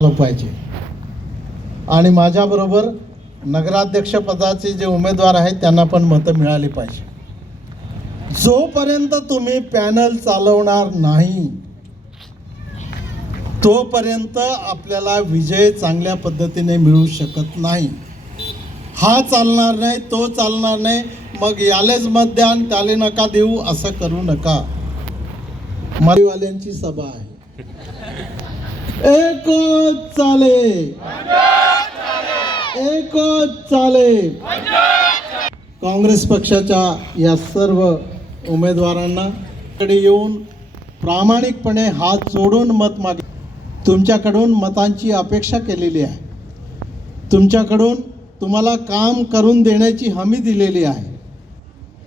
पाहिजे आणि माझ्याबरोबर नगराध्यक्ष पदाचे जे उमेदवार आहेत त्यांना पण मतं मिळाली पाहिजे. जोपर्यंत तुम्ही पॅनल चालवणार नाही तोपर्यंत आपल्याला विजय चांगल्या पद्धतीने मिळू शकत नाही. हा चालणार नाही, तो चालणार नाही, मग यालेच मत द्या आणि त्याले नका देऊ असं करू नका. मरीवाल्यांची सभा आहे. एकच चाले, एकच चाले. काँग्रेस पक्षाच्या या सर्व उमेदवारांना कडे येऊन प्रामाणिकपणे हात जोडून मत मागे. तुमच्याकडून मतांची अपेक्षा केलेली आहे. तुमच्याकडून तुम्हाला काम करून देण्याची हमी दिलेली आहे.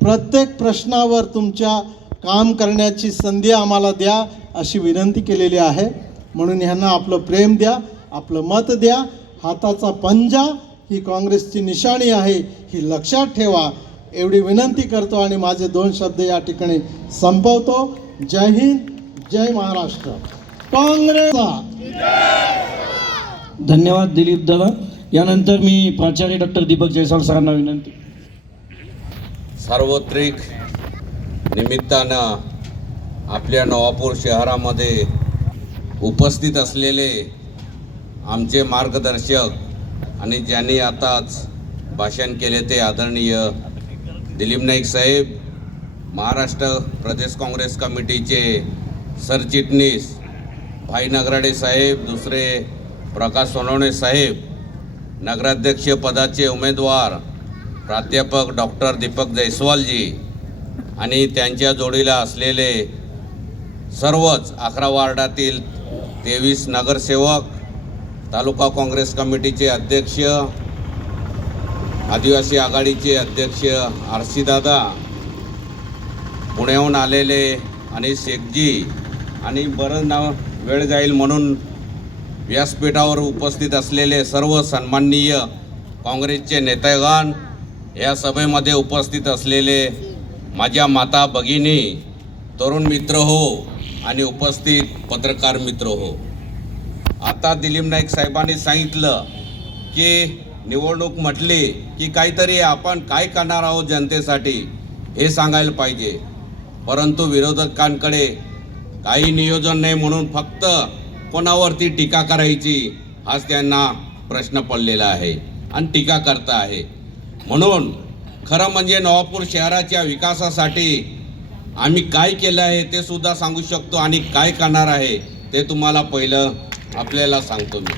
प्रत्येक प्रश्नावर तुमच्या काम करण्याची संधी आम्हाला द्या अशी विनंती केलेली आहे. म्हणून ह्यांना आपलं प्रेम द्या, आपलं मत द्या. हाताचा पंजा ही काँग्रेसची निशाणी आहे, ही लक्षात ठेवा एवढी विनंती करतो आणि माझे 2 शब्द या ठिकाणी संपवतो. जय हिंद, जय महाराष्ट्र. काँग्रेसचा धन्यवाद दिलीप दादा. यानंतर मी प्राचार्य डॉक्टर दीपक जयस्वाल सरांना विनंती. सार्वत्रिक निमित्तानं आपल्या नवापूर शहरामध्ये उपस्थित असलेले आमचे मार्गदर्शक आणि ज्यांनी आताच भाषण केले ते आदरणीय दिलीप नाईक साहेब, महाराष्ट्र प्रदेश काँग्रेस कमिटीचे सरचिटणीस भाई नगराडे साहेब, दुसरे प्रकाश सोनवणे साहेब, नगराध्यक्ष पदाचे उमेदवार प्राध्यापक डॉक्टर दीपक जयस्वालजी आणि त्यांच्या जोडीला असलेले सर्वच 11 वार्डातील 23 नगरसेवक, तालुका काँग्रेस कमिटीचे अध्यक्ष, आदिवासी आघाडीचे अध्यक्ष आरसी दादा, पुण्याहून आलेले अनिल शेखजी आणि बरं वेळ जाईल म्हणून व्यासपीठावर उपस्थित असलेले सर्व सन्माननीय काँग्रेसचे नेतेगण, या सभेमध्ये उपस्थित असलेले माझ्या माता भगिनी, तरुण मित्र हो आणि उपस्थित पत्रकार मित्र हो. आता दिलीप नाईक साहेबांनी सांगितलं की निवडणूक म्हटली की काहीतरी आपण काय करणार आहोत जनतेसाठी हे सांगायला पाहिजे. परंतु विरोधकांकडे काही नियोजन नाही म्हणून फक्त कोणावरती टीका करायची हाच त्यांना प्रश्न पडलेला आहे आणि टीका करता आहे. म्हणून खरं म्हणजे नवापूर शहराच्या विकासासाठी आम्ही काय केलं आहे ते सुद्धा सांगू शकतो आणि काय करणार आहे ते तुम्हाला पहिलं आपल्याला सांगतो. मी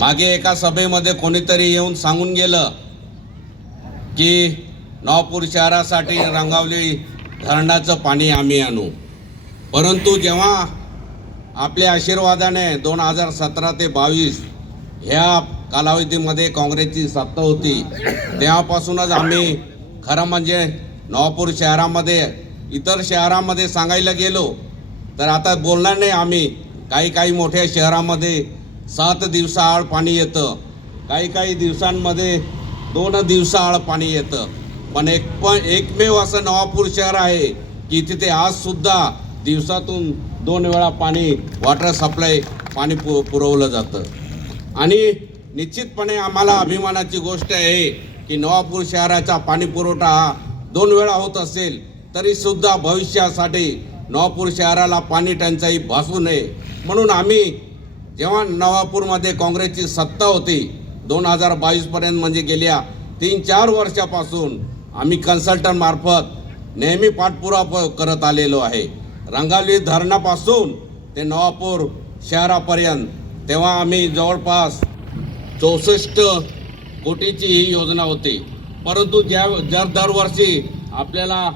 मागे एका सभेमध्ये कोणीतरी येऊन सांगून गेलं की नवापूर शहरासाठी रंगावली धरणाचं पाणी आम्ही आणू. परंतु जेव्हा आपल्या आशीर्वादाने 2017 ते 22 ह्या कालावधीमध्ये काँग्रेसची सत्ता होती, तेव्हापासूनच आम्ही खरं म्हणजे नवापूर शहरामध्ये इतर शहरामध्ये सांगायला गेलो तर आता बोलणार नाही आम्ही. काही मोठ्या शहरामध्ये 7 दिवसाआड पाणी येतं, काही दिवसांमध्ये 2 दिवसाआड पाणी येतं. पण एकमेव असं नवापूर शहर आहे की तिथे आजसुद्धा दिवसातून 2 वेळा पाणी वॉटर सप्लाय पाणी पुरवलं जातं. आणि निश्चितपणे आम्हाला अभिमानाची गोष्ट आहे की नवापूर शहराचा पाणी पुरवठा हा 2 वेळा होत असेल तरीसुद्धा भविष्यासाठी नवापूर शहराला पाणी टंचाई भासू नये म्हणून आम्ही जेव्हा नवापूरमध्ये काँग्रेसची सत्ता होती 2022पर्यंत म्हणजे गेल्या 3-4 वर्षापासून आम्ही कन्सल्टंट मार्फत नेहमी पाठपुरावा करत आलेलो आहे. रंगावली धरणापासून ते नवापूर शहरापर्यंत तेव्हा आम्ही जवळपास 64 कोटीची ही योजना होती. परंतु दरवर्षी आपल्याला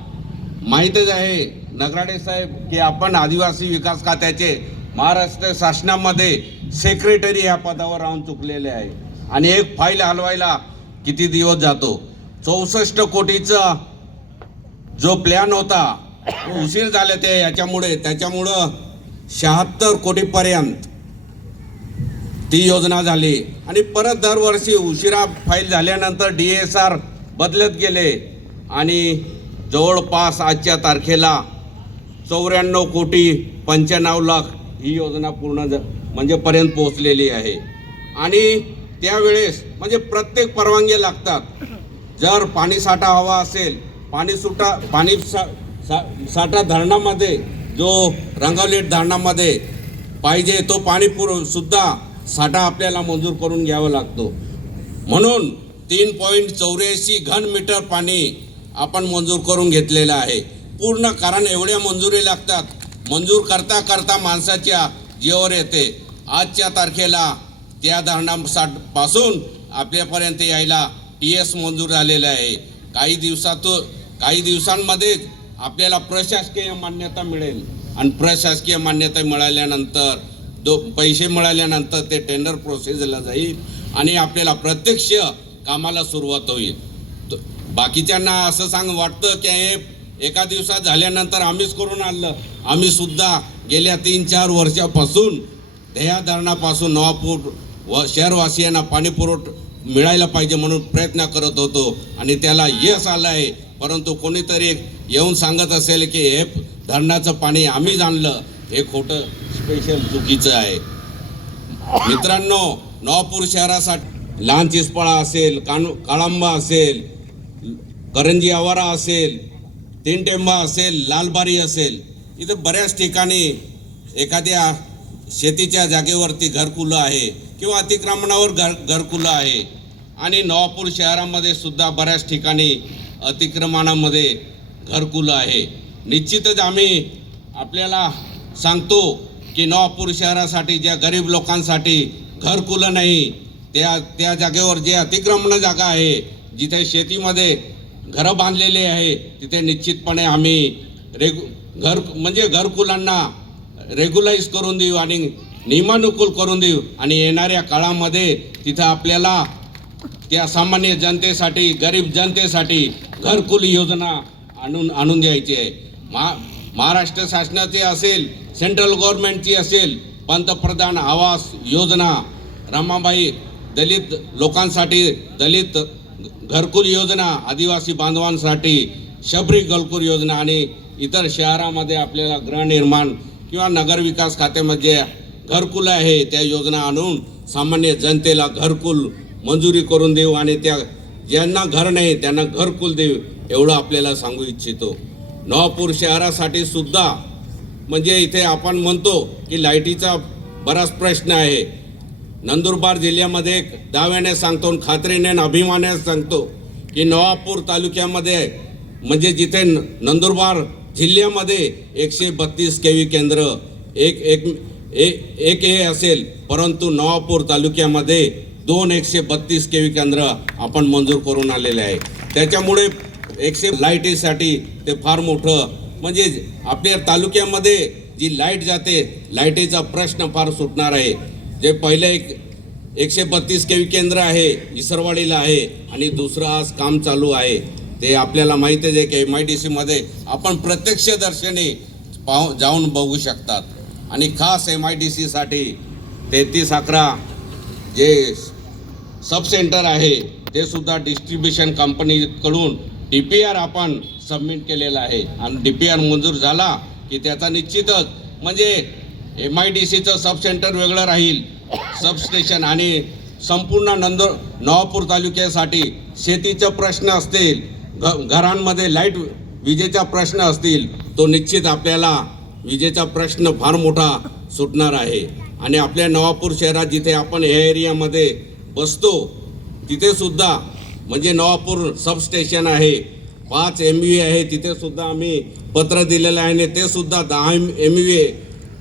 माहीतच आहे नगराडे साहेब की आपण आदिवासी विकास खात्याचे महाराष्ट्र शासनामध्ये सेक्रेटरी या पदावर राहून चुकलेले आहे आणि एक फाईल हलवायला किती दिवस जातो. 64 कोटीचा जो प्लॅन होता तो उशीर झाले त्याच्यामुळं 76 कोटीपर्यंत ती योजना झाली आणि परत दरवर्षी उशिरा फाईल झाल्यानंतर DSR बदलत गेले आणि जवळपास आजच्या तारखेला 94 कोटी 95 लाख ही योजना पूर्ण म्हणजे पर्यंत पोहोचलेली आहे. आणि त्यावेळेस म्हणजे प्रत्येक परवानगी लागतात. जर पाणीसाठा हवा असेल, साठा धरणामध्ये जो रंगावलेट धरणामध्ये पाहिजे तो सुद्धा साठा आपल्याला मंजूर करून घ्यावा लागतो. म्हणून 3.84 घनमीटर पाणी आपण मंजूर करून घेतलेलं आहे पूर्ण. कारण एवढ्या मंजुरी लागतात, मंजूर करता करता माणसाच्या जीवावर येते. आजच्या तारखेला त्या धरणापासून आपल्यापर्यंत यायला TS मंजूर झालेलं आहे. काही दिवसांमध्ये आपल्याला प्रशासकीय मान्यता मिळेल आणि प्रशासकीय मान्यता मिळाल्यानंतर पैसे मिळाल्यानंतर ते टेंडर प्रोसेसला जाईल आणि आपल्याला प्रत्यक्ष कामाला सुरुवात होईल. बाकीच्यांना असं वाटतं की हे एका दिवसात झाल्यानंतर आम्हीच करून आणलं. आम्ही सुद्धा गेल्या 3-4 वर्षापासून ह्या धरणापासून नवापूर शहरवासियांना पाणीपुरवठा मिळायला पाहिजे म्हणून प्रयत्न करत होतो आणि त्याला यश आलं आहे. परंतु कोणीतरी येऊन सांगत असेल की हे धरणाचं पाणी आम्हीच आणलं, हे खोटं स्पेशल चुकीचं आहे. मित्रांनो, नवापूर शहरासाठी लहान चिसपाळा असेल, काळंबा असेल, करंजी आवारा असेल, तीनटेंबा असेल, लालबारी असेल, इथं बऱ्याच ठिकाणी एखाद्या शेतीच्या जागेवरती घरकुलं आहे किंवा अतिक्रमणावर घरकुलं आहे. आणि नवापूर शहरामध्ये सुद्धा बऱ्याच ठिकाणी अतिक्रमणामध्ये घरकुलं आहे. निश्चितच आम्ही आपल्याला सांगतो की नवापूर शहरासाठी ज्या गरीब लोकांसाठी घरकुलं नाही, त्या जागेवर जे अतिक्रमण जागा आहे, जिथे शेतीमध्ये घरं बांधलेले आहे, तिथे निश्चितपणे आम्ही घरकुलांना रेग्युलाइज करून देऊ आणि नियमानुकूल करून देऊ. आणि येणाऱ्या काळामध्ये तिथं आपल्याला त्या सामान्य जनतेसाठी, गरीब जनतेसाठी घरकुल योजना आणून द्यायची आहे. महाराष्ट्र शासनाची असेल, सेंट्रल गव्हर्नमेंटची असेल, पंतप्रधान आवास योजना, रमाबाई दलित लोकांसाठी दलित घरकुल योजना, आदिवासी बांधवांसाठी शबरी घरकुल योजना आणि इतर शहरामध्ये आपल्याला गृहनिर्माण किंवा नगरविकास खात्यामध्ये घरकुल आहे त्या योजना आणून सामान्य जनतेला घरकुल मंजुरी करून देऊ आणि त्या ज्यांना घर नाही त्यांना घरकुल देऊ, एवढं आपल्याला सांगू इच्छितो. नवापूर शहरासाठी सुद्धा म्हणजे इथे आपण म्हणतो की लाईटीचा बराच प्रश्न आहे. नंदुरबार जिल्ह्यामध्ये दाव्याने सांगतो, खात्रीने अभिमानाने सांगतो की नवापूर तालुक्यामध्ये म्हणजे जिथे नंदुरबार जिल्ह्यामध्ये 132 केवी केंद्र एक हे असेल, परंतु नवापूर तालुक्यामध्ये 2 132 केवी केंद्र आपण मंजूर करून आलेले आहे. त्याच्यामुळे लाईटीसाठी ते फार मोठं म्हणजे आपल्या तालुक्यामध्ये जी लाईट जाते, लाईटीचा प्रश्न फार सुटणार आहे. जे पहिले 132 केवी केंद्र आहे इसरवाडीला आहे आणि दुसरं आज काम चालू आहे. ते आपल्याला माहितीच आहे की MIDCमध्ये आपण प्रत्यक्षदर्शनी जाऊन बघू शकतात. आणि खास MIDCसाठी 3311 जे सब सेंटर आहे ते सुद्धा डिस्ट्रीब्युशन कंपनीकडून DPR आपण सबमिट केलेला आहे आणि DPR मंजूर झाला की त्याचा निश्चितच म्हणजे MIDCचं सब सेंटर वेगळं राहील, सबस्टेशन आणि संपूर्ण नवापूर तालुक्यासाठी शेतीचे प्रश्न असतील, घरांमध्ये विजेचा प्रश्न असतील, तो निश्चित आपल्याला विजेचा प्रश्न फार मोठा सुटणार आहे. आणि आपल्या नवापूर शहरात जिथे आपण ह्या एरियामध्ये बसतो तिथे सुद्धा म्हणजे नवापूर सबस्टेशन आहे, 5 MVA आहे, तिथे सुद्धा आम्ही पत्र दिलेलं आहे आणि ते सुद्धा 10 MVA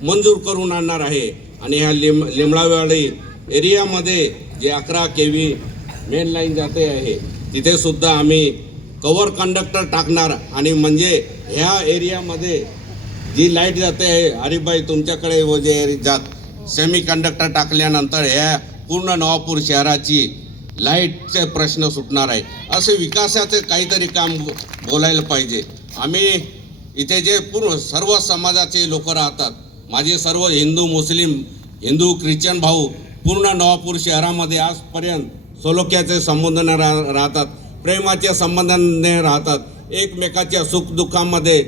मंजूर करून आणणार आहे. आणि ह्या लिमळावाडी एरियामध्ये जे 11 KV मेन लाईन जाते आहे तिथे सुद्धा आम्ही कव्हर कंडक्टर टाकणार. आणि म्हणजे ह्या एरियामध्ये जी लाईट जाते आहे, हरिभाई तुमच्याकडे जे जात सेमी कंडक्टर टाकल्यानंतर ह्या पूर्ण नवापूर शहराची लाईटचे प्रश्न सुटणार आहे. असे विकासाचे काहीतरी काम बोलायला पाहिजे. आम्ही इथे जे पूर्ण सर्व समाजाचे लोक राहतात, माझे सर्व हिंदू, मुस्लिम, हिंदू, ख्रिश्चन भाऊ पूर्ण नवापूर शहरामध्ये आजपर्यंत सलोख्याचे संबंध राहतात, प्रेमाच्या संबंधाने राहतात, एकमेकाच्या सुखदुःखामध्ये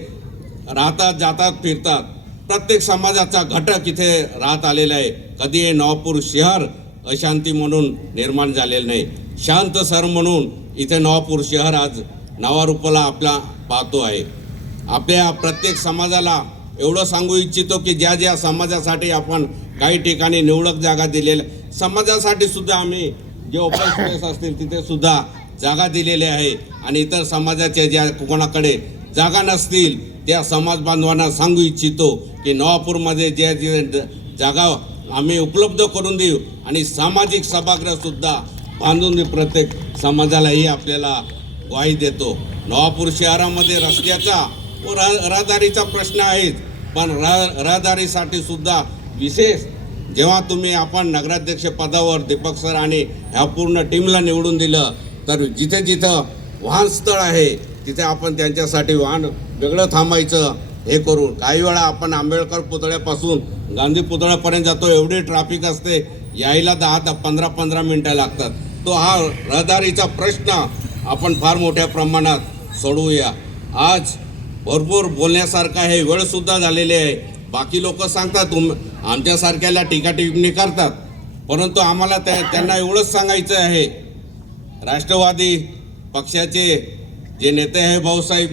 राहतात, जातात, फिरतात. प्रत्येक समाजाचा घटक इथे राहत आलेला आहे. कधी हे नवापूर शहर अशांती म्हणून निर्माण झालेलं नाही. शांत सर म्हणून इथे नवापूर शहर आज नावारूपाला आपला पाहतो आहे. आपल्या प्रत्येक समाजाला एवढं सांगू इच्छितो की ज्या ज्या समाजासाठी आपण काही ठिकाणी निवडक जागा दिलेल्या, समाजासाठी सुद्धा आम्ही जे ओपन स्पेस असतील तिथे सुद्धा जागा दिलेल्या आहे. आणि इतर समाजाच्या ज्या कोणाकडे जागा नसतील त्या समाज बांधवांना सांगू इच्छितो की नवापूरमध्ये ज्या ज्या जागा आम्ही उपलब्ध करून देऊ आणि सामाजिक सभागृहसुद्धा बांधून देऊ. प्रत्येक समाजालाही आपल्याला ग्वाही देतो. नवापूर शहरामध्ये रस्त्याचा व रहदारीचा प्रश्न आहेच, पण रहदारीसाठी सुद्धा विशेष जेव्हा तुम्ही आपण नगराध्यक्ष पदावर दीपक सर आणि ह्या पूर्ण टीमला निवडून दिलं तर जिथे जिथं वाहनस्थळ आहे तिथे आपण त्यांच्यासाठी वाहन वेगळं थांबायचं हे करू. काही वेळा आपण आंबेडकर पुतळ्यापासून गांधी पुतळ्यापर्यंत जातो, एवढी ट्रॅफिक असते, यायला 10-15 मिनटं लागतात. तो हा रहदारीचा प्रश्न आपण फार मोठ्या प्रमाणात सोडवूया. आज भरपूर बोलण्यासारखं आहे, वेळसुद्धा झालेली आहे. बाकी लोक सांगतात आमच्यासारख्याला टीका टिप्पणी करतात, परंतु आम्हाला त्यांना एवढंच सांगायचं आहे, राष्ट्रवादी पक्षाचे जे नेते आहे भाऊसाहेब,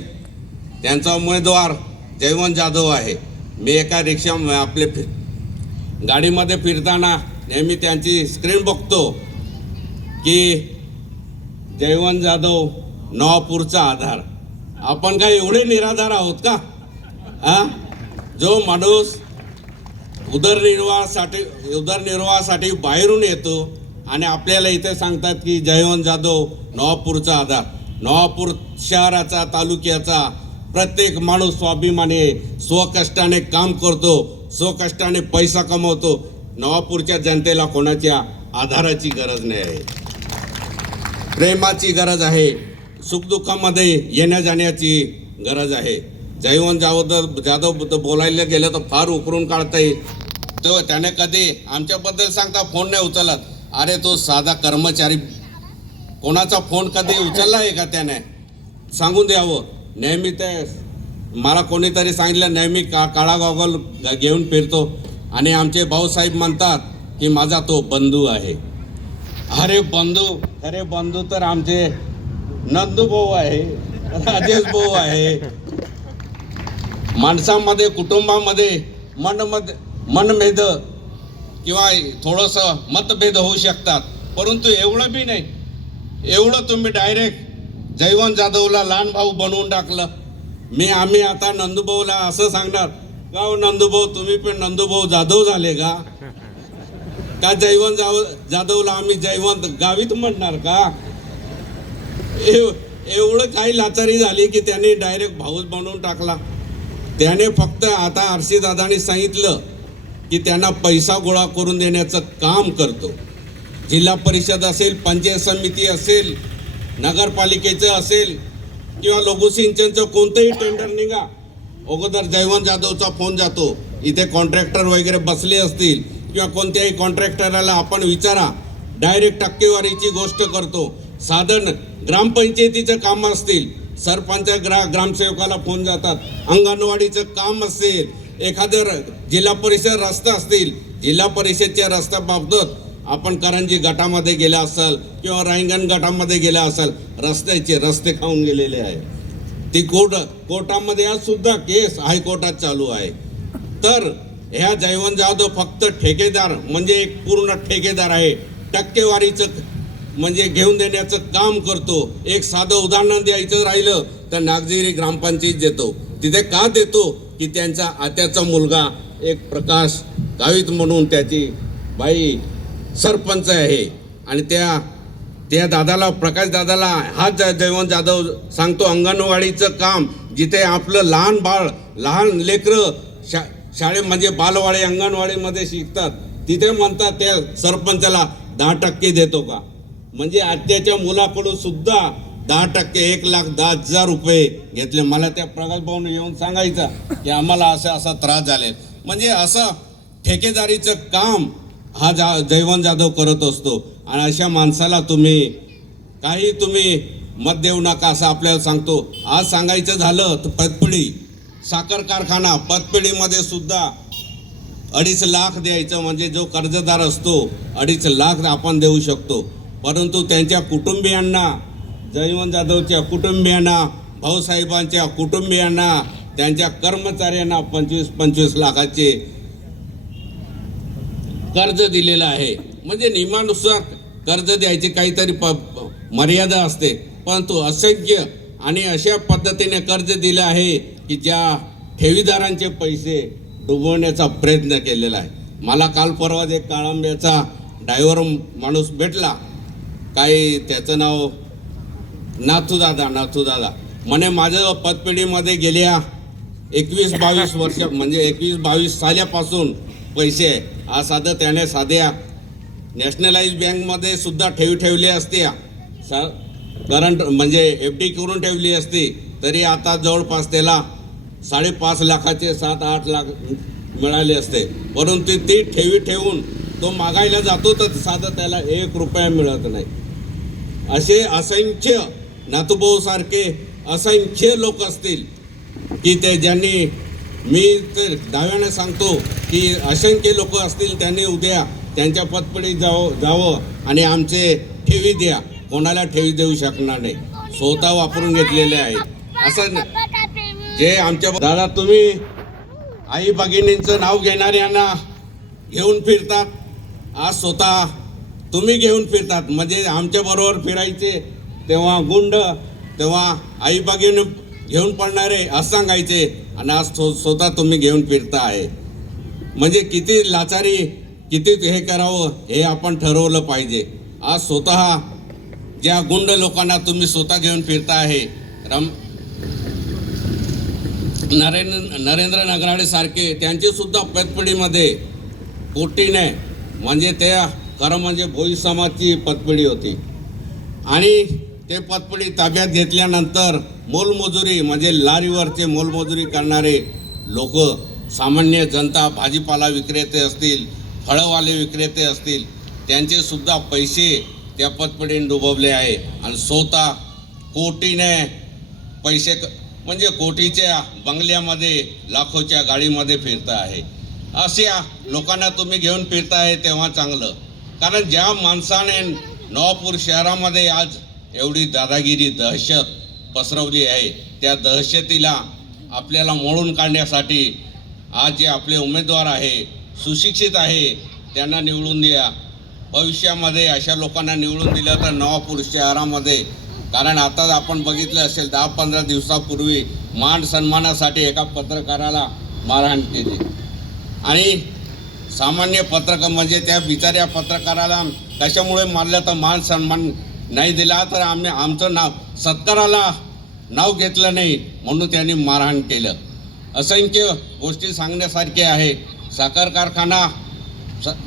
त्यांचा उमेदवार जयवंत जाधव आहे. मी एका रिक्षा आपले गाडीमध्ये फिरताना नेहमी त्यांची स्क्रीन बघतो की जयवंत जाधव नवापूरचा आधार. आपण काय एवढे निराधार आहोत का? जो माणूस उदरनिर्वाहासाठी बाहेरून येतो आणि आपल्याला इथे सांगतात की जयवंत जाधव नवापूरचा आधार. नवापूर शहराचा, तालुक्याचा प्रत्येक माणूस स्वाभिमानी, स्वकष्टाने काम करतो, स्वकष्टाने पैसा कमवतो. नवापूरच्या जनतेला कोणाच्या आधाराची गरज नाही आहे, प्रेमाची गरज आहे, सुखदुःखामध्ये येण्या जाण्याची गरज आहे. जयवंत जाधव बोलायला गेलं तर फार उकरून काढता येईल. तो त्याने कधी आमच्याबद्दल सांगता फोन नाही उचलत. अरे तो साधा कर्मचारी, कोणाचा फोन कधी उचलला आहे का त्याने? सांगून द्यावं. नेहमी ते मला कोणीतरी सांगितलं, नेहमी काळा गॉगल घेऊन फिरतो आणि आमचे भाऊसाहेब म्हणतात की माझा तो बंधू आहे. अरे बंधू, खरे बंधू तर आमचे नंदू भाऊ आहे, राजेश भाऊ आहे. माणसामध्ये, कुटुंबामध्ये मनभेद किंवा थोडंसं मतभेद होऊ शकतात, परंतु एवढं बी नाही. एवढं तुम्ही डायरेक्ट जयवंत जाधवला लहान भाऊ बनवून टाकलं. आम्ही आता नंदूभाऊला असं सांगणार का, हो नंदूभाऊ तुम्ही पण नंदूभाऊ जाधव झाले का? जयवंत जाधवला आम्ही जयवंत गावीत म्हणणार का? एवढं काही लाचारी झाली की त्याने डायरेक्ट भाऊच बनवून टाकला. त्याने फक्त आता आरसी दादाने सांगितलं की त्यांना पैसा गोळा करून देण्याचं काम करतो. जिल्हा परिषद असेल, पंचायत समिती असेल, नगरपालिकेचं असेल किंवा लघुसिंचनचं कोणतंही टेंडर निघा, अगोदर जयवंत जाधवचा फोन जातो. इथे कॉन्ट्रॅक्टर वगैरे बसले असतील किंवा कोणत्याही कॉन्ट्रॅक्टरला आपण विचारा, डायरेक्ट टक्केवारीची गोष्ट करतो. साधन ग्रामपंचायतीचं काम असतील, सरपंच ग्रामसेवकाला फोन जातात. अंगणवाडीचं काम असेल, एखादं जिल्हा परिषद रस्ता असतील, जिल्हा परिषदच्या रस्त्याबाबत आपण करंजी गटामध्ये गेला असाल किंवा रायगण गटामध्ये गेला असाल, रस्ते खाऊन गेलेले आहे. ती कोर्टामध्ये आज सुद्धा केस हायकोर्टात चालू आहे. तर ह्या जयवंत जाधव फक्त ठेकेदार, म्हणजे एक पूर्ण ठेकेदार आहे. टक्केवारीचं म्हणजे घेऊन देण्याचं काम करतो. एक साधं उदाहरण द्यायचं राहिलं तर नागझिरी ग्रामपंचायत देतो. तिथे का देतो की त्यांचा आत्याचा मुलगा एक प्रकाश गावित म्हणून त्याची बाई सरपंच आहे आणि त्या दादाला, प्रकाश दादाला हा जयवंत जाधव सांगतो अंगणवाडीचं काम, जिथे आपलं लहान लेकरं शाळे म्हणजे बालवाडी अंगणवाडीमध्ये शिकतात, तिथे म्हणतात त्या सरपंचाला 10% देतो का? म्हणजे आत्याच्या मुलाकडून सुद्धा 10%, 1,10,000 रुपये घेतले. मला त्या प्रकाश भाऊने येऊन सांगायचा की आम्हाला असा त्रास झाले. म्हणजे असं ठेकेदारीचं काम हा जयवंत जाधव करत असतो. आणि अशा माणसाला तुम्ही मत देऊ नका असं आपल्याला सांगतो. आज सांगायचं झालं तर पतपडी साखर कारखाना पतपेढीमध्ये सुद्धा 2.5 लाख द्यायचं, म्हणजे जो कर्जदार असतो 2.5 लाख आपण देऊ शकतो. परंतु त्यांच्या कुटुंबियांना, जयवंत जाधवच्या कुटुंबियांना, भाऊसाहेबांच्या कुटुंबियांना, त्यांच्या कर्मचाऱ्यांना 25 लाखाचे कर्ज दिलेलं आहे. म्हणजे नियमानुसार कर्ज द्यायची काहीतरी मर्यादा असते, परंतु असंख्य आणि अशा पद्धतीने कर्ज दिलं आहे की ज्या ठेवीदारांचे पैसे डुबवण्याचा प्रयत्न केलेला आहे. मला काल परवाच एक काळंब्याचा ड्रायव्हर माणूस भेटला, काही त्याचं नाव नाथूदादा म्हणे माझं पतपेढीमध्ये गेल्या 21-22 वर्ष म्हणजे 21-22 साल्यापासून पैसे आहे. आज साधं त्याने साध्या नॅशनलाइज बँकमध्ये सुद्धा ठेवली असते, करंट म्हणजे FD करून ठेवली असती, तरी आता जवळपास त्याला 5.5 लाखाचे 7-8 लाख मिळाले असते. परंतु ती ठेवून तो मागायला जातो तर साधं त्याला 1 रुपया मिळत नाही. असे असंख्य नातूभाऊ सारखे असंख्य लोक असतील की ते ज्यांनी, मी तर दाव्याने सांगतो की असंख्य लोक असतील त्यांनी उद्या त्यांच्या पतपेढीत जावं आणि आमचे ठेवी द्या. कोणाला ठेवी देऊ शकणार नाही, स्वतः वापरून घेतलेले आहे. असं जे आमच्या दादा, तुम्ही आई भगिनींचं नाव घेणाऱ्यांना घेऊन फिरतात, आज स्वतः तुम्ही घेऊन फिरतात. म्हणजे आमच्याबरोबर फिरायचे तेव्हा गुंड, तेव्हा आई भगिनी घेऊन पडणारे असं सांगायचे, आणि आज स्वतः तुम्ही घेऊन फिरता आहे. म्हणजे किती लाचारी, किती हे करावं हे आपण ठरवलं पाहिजे. आज स्वतः ज्या गुंड लोकांना तुम्ही स्वतः घेऊन फिरता आहे, नरेंद्र नगराळे सारखे, त्यांची सुद्धा पतपेढीमध्ये कोटीने, म्हणजे ते खरं म्हणजे भोई समाजची पतपेढी होती, आणि ते पतपेढी ताब्यात घेतल्यानंतर मोलमजुरी म्हणजे लारीवरचे मोलमजुरी करणारे लोक, सामान्य जनता, भाजीपाला विक्रेते असतील, फळवाले विक्रेते असतील, त्यांचे सुद्धा पैसे त्या पतपेढीने डुबवले आहे. आणि स्वतः कोटीने पैसे म्हणजे कोटीच्या बंगल्यामध्ये, लाखोच्या गाडीमध्ये फिरता आहे. अशा लोकांना तुम्ही घेऊन फिरताय तेव्हा चांगलं. कारण ज्या माणसाने नवापूर शहरामध्ये आज एवढी दादागिरी, दहशत पसरवली आहे, त्या दहशतीला आपल्याला मोडून काढण्यासाठी आज जे आपले उमेदवार आहे, सुशिक्षित आहे, त्यांना निवडून द्या. भविष्यामध्ये अशा लोकांना निवडून दिलं तर नवापूर शहरामध्ये, कारण आता आपण बघितलं असेल 10-15 दिवसापूर्वी मान सन्मानासाठी एका पत्रकाराला मारहाण केली, आणि सामान्य पत्रकार म्हणजे त्या बिचाऱ्या पत्रकाराला कशामुळे मारलं तर मान सन्मान नाही दिला, तर आमचं नाव सत्काराला नाव घेतलं नाही म्हणून त्यांनी मारहाण केलं. असंख्य गोष्टी सांगण्यासारख्या आहे. साखर कारखाना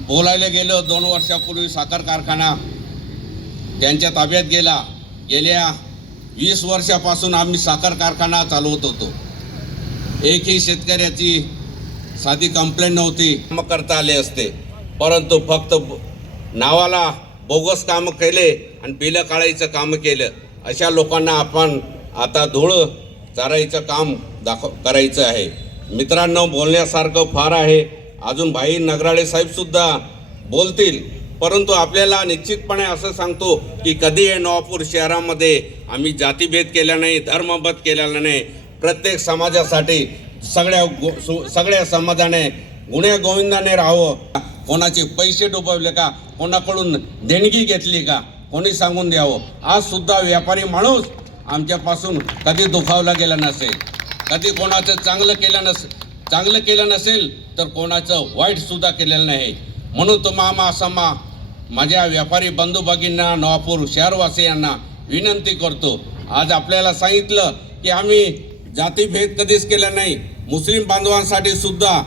बोलायला गेलो, 2 वर्षापूर्वी साखर कारखाना त्यांच्या ताब्यात गेला. गेल्या 20 वर्षापासून आम्ही साखर कारखाना चालवत होतो. एकही शेतकऱ्याची साधी कंप्लेंट नव्हती. काम करता आले असते, परंतु फक्त नावाला बोगस कामं केले आणि बिलं काढायचं काम केलं. अशा लोकांना आपण आता धूळ चारायचं काम करायचं आहे. मित्रांनो, बोलण्यासारखं फार आहे. अजून भाई नगराळे साहेबसुद्धा बोलतील, परंतु आपल्याला निश्चितपणे असं सांगतो की कधी हे नवापूर शहरामध्ये आम्ही जातीभेद केला नाही, धर्मभेद केलेला नाही. प्रत्येक समाजासाठी सगळ्या समाजाने गुण्या गोविंदाने राहावं. कोणाचे पैसे डुबवले का, कोणाकडून देणगी घेतली का, कोणी सांगून द्यावं. आज सुद्धा व्यापारी माणूस आमच्यापासून कधी दुखावला गेला नसेल, कधी कोणाचं चांगलं केलं नसेल तर कोणाचं वाईट सुद्धा केलेलं नाही. म्हणून तुम्हा माझ्या व्यापारी बंधू भगिनींना, नवापूर शहरवासियांना विनंती करतो, आज आपल्याला सांगितलं की आम्ही जातीभेद कधीच केला नाही. मुस्लिम बांधवांसाठी सुद्धा